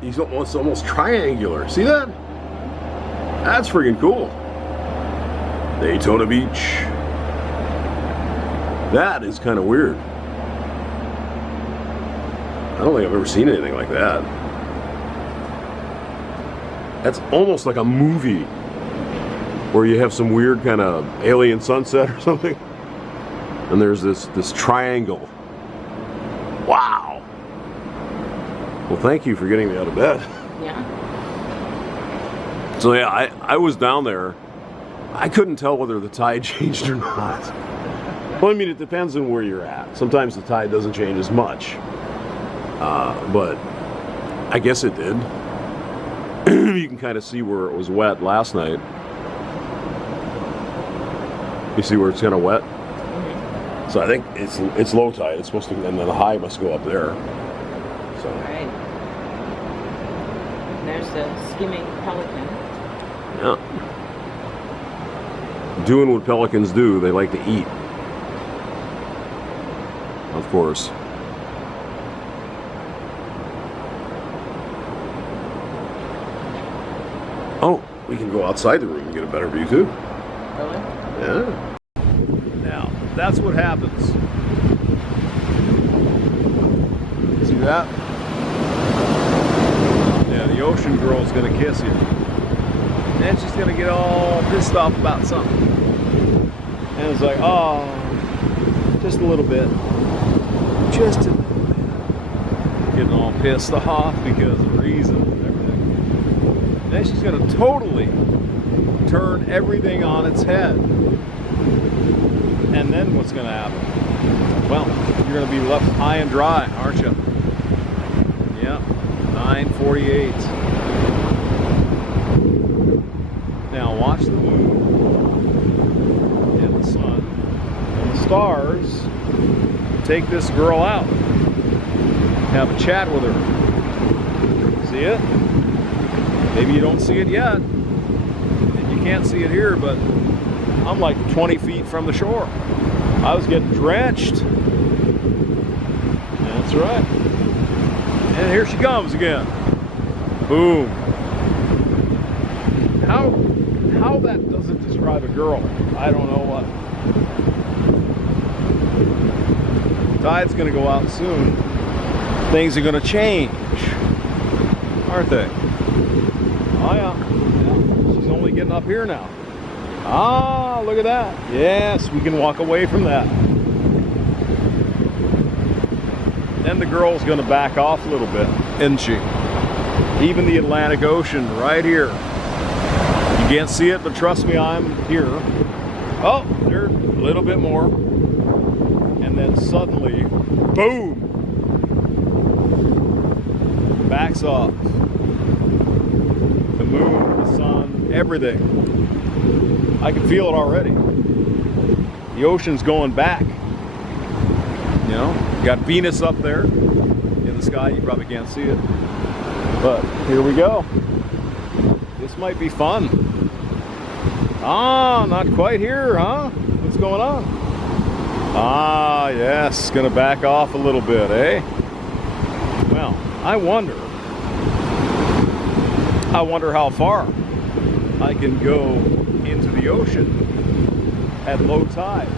He's almost triangular. See that? That's freaking cool. Daytona Beach. That is kind of weird. I don't think I've ever seen anything like that. That's almost like a movie where you have some weird kind of alien sunset or something, and there's this triangle. Wow. Well, thank you for getting me out of bed. Yeah. So yeah, I was down there. I couldn't tell whether the tide changed or not. Well, I mean, it depends on where you're at. Sometimes the tide doesn't change as much. But I guess it did. You can kind of see where it was wet last night. You see where it's kind of wet? Mm-hmm. So I think it's low tide. It's supposed to, and then the high must go up there. So. All right. There's the skimming pelican. Yeah. Doing what pelicans do, they like to eat. Of course. Oh, we can go outside the room and get a better view too. Really? Yeah. Now, that's what happens. See that? Yeah, the ocean girl's gonna kiss you. And she's gonna get all pissed off about something. And it's like, oh, just a little bit. Just a little bit. Getting all pissed off because of reason and everything. Then she's gonna totally turn everything on its head. And then what's gonna happen? Well, you're gonna be left high and dry, aren't you? Yep, 9:48. Now watch the moon and the sun and the stars take this girl out. Have a chat with her. See it? Maybe you don't see it yet. And you can't see it here, but I'm like 20 feet from the shore. I was getting drenched. That's right. And here she comes again. Boom. How that doesn't describe a girl, I don't know what. Tide's gonna go out soon. Things are gonna change, aren't they? Oh yeah. She's only getting up here now. Ah, look at that. Yes, we can walk away from that. Then the girl's gonna back off a little bit, isn't she? Even the Atlantic Ocean right here. You can't see it, but trust me, I'm here. Oh, there's a little bit more. And then suddenly, boom! Backs off. The moon, the sun, everything. I can feel it already. The ocean's going back. You know, you got Venus up there in the sky. You probably can't see it. But here we go. This might be fun. Ah, not quite here, huh? What's going on? Ah, yes, gonna back off a little bit, eh? Well, I wonder how far I can go into the ocean at low tide.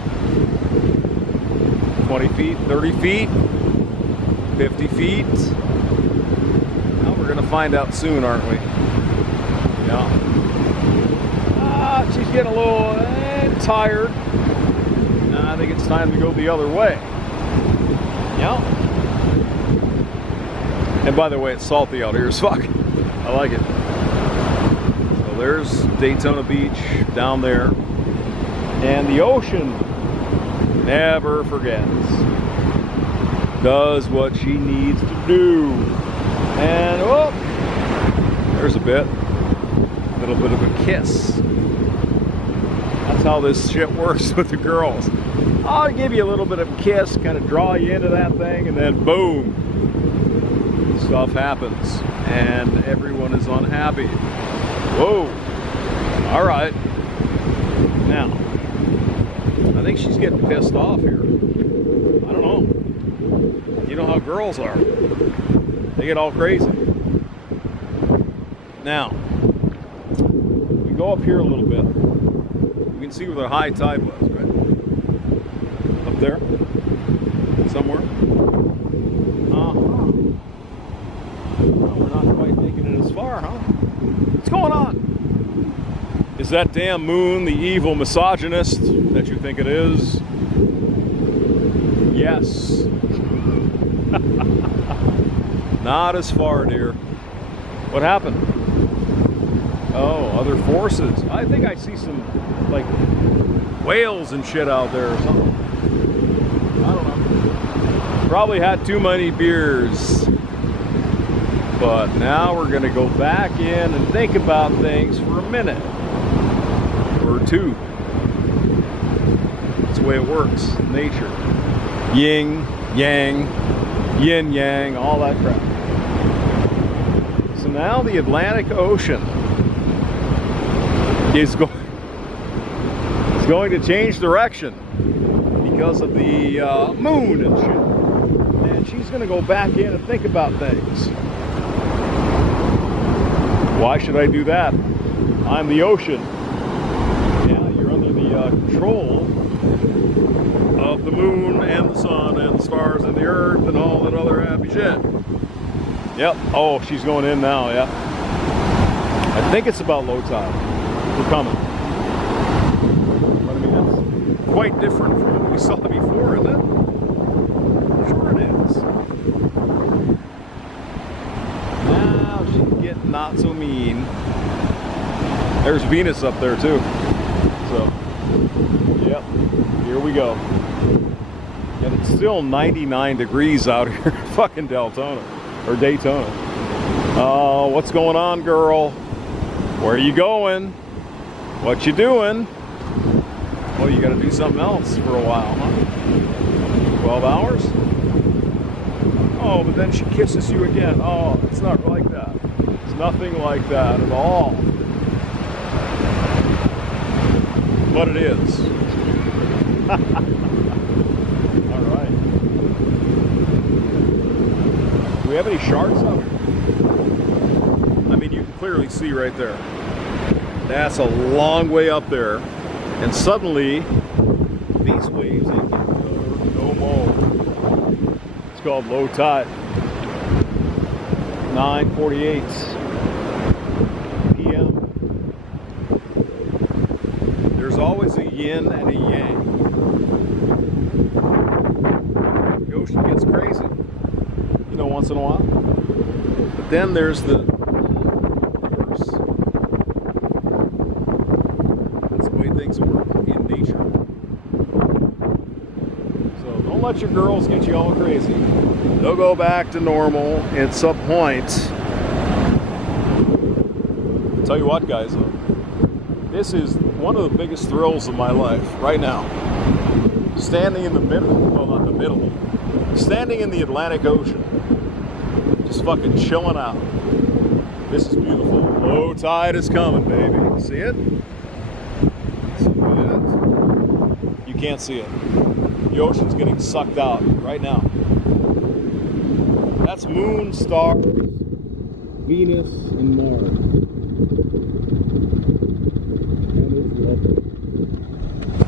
20 feet, 30 feet, 50 feet. Well, we're gonna find out soon, aren't we? Yeah. Ah, she's getting a little tired. I think it's time to go the other way. Yeah. And by the way, it's salty out here as fuck. I like it. So there's Daytona Beach down there. And the ocean never forgets. Does what she needs to do. And oh, there's a bit. A little bit of a kiss. That's how this shit works with the girls. I'll give you a little bit of a kiss, kind of draw you into that thing, and then boom, stuff happens, and everyone is unhappy. Whoa! All right. Now, I think she's getting pissed off here. I don't know. You know how girls are. They get all crazy. Now, we go up here a little bit. You can see where the high tide was, right? Up there, somewhere. Well, we're not quite making it as far, huh? What's going on? Is that damn moon the evil misogynist that you think it is? Yes. Not as far, dear. What happened? Oh, other forces. I think I see some, like, whales and shit out there or something. I don't know. Probably had too many beers. But now we're going to go back in and think about things for a minute or two. That's the way it works. Nature. Yin, yang, yin, yang, all that crap. So now the Atlantic Ocean is going to change direction because of the moon and shit. And she's going to go back in and think about things. Why should I do that? I'm the ocean. Yeah, you're under the control of the moon and the sun and the stars and the earth and all that other happy shit. Yep. Oh, she's going in now, yeah. I think it's about low tide. We're coming. But I mean, that's quite different from what we saw before, isn't it? Sure it is. Now she's getting not so mean. There's Venus up there too. So, yep, here we go. And it's still 99 degrees out here in fucking Daytona. What's going on, girl? Where are you going? What you doing? Well, you gotta do something else for a while, huh? 12 hours? Oh, but then she kisses you again. Oh, it's not like that. It's nothing like that at all. But it is. All right. Do we have any sharks out here? I mean, you can clearly see right there. That's a long way up there. And suddenly, these waves, they get no more. It's called low tide. 9:48 p.m. There's always a yin and a yang. The ocean gets crazy, you know, once in a while. But then there's the reverse. That's the way things work in nature. So don't let your girls get you all crazy. They'll go back to normal at some point. I'll tell you what, guys, this is one of the biggest thrills of my life right now. Standing in the middle, well, not the middle, standing in the Atlantic Ocean, just fucking chilling out. This is beautiful. Low tide is coming, baby. See it? See it? You can't see it. The ocean's getting sucked out right now. That's moon, stars, Venus, and Mars.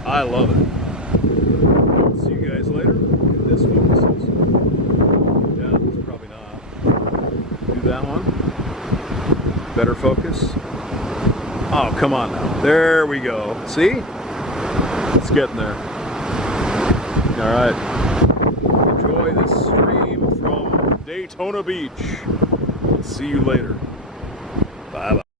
I love it. See you guys later. If this focuses. Yeah, it's probably not. Do that one. Better focus. Oh, come on now. There we go. See? It's getting there. All right. Enjoy this stream from Daytona Beach. See you later. Bye-bye.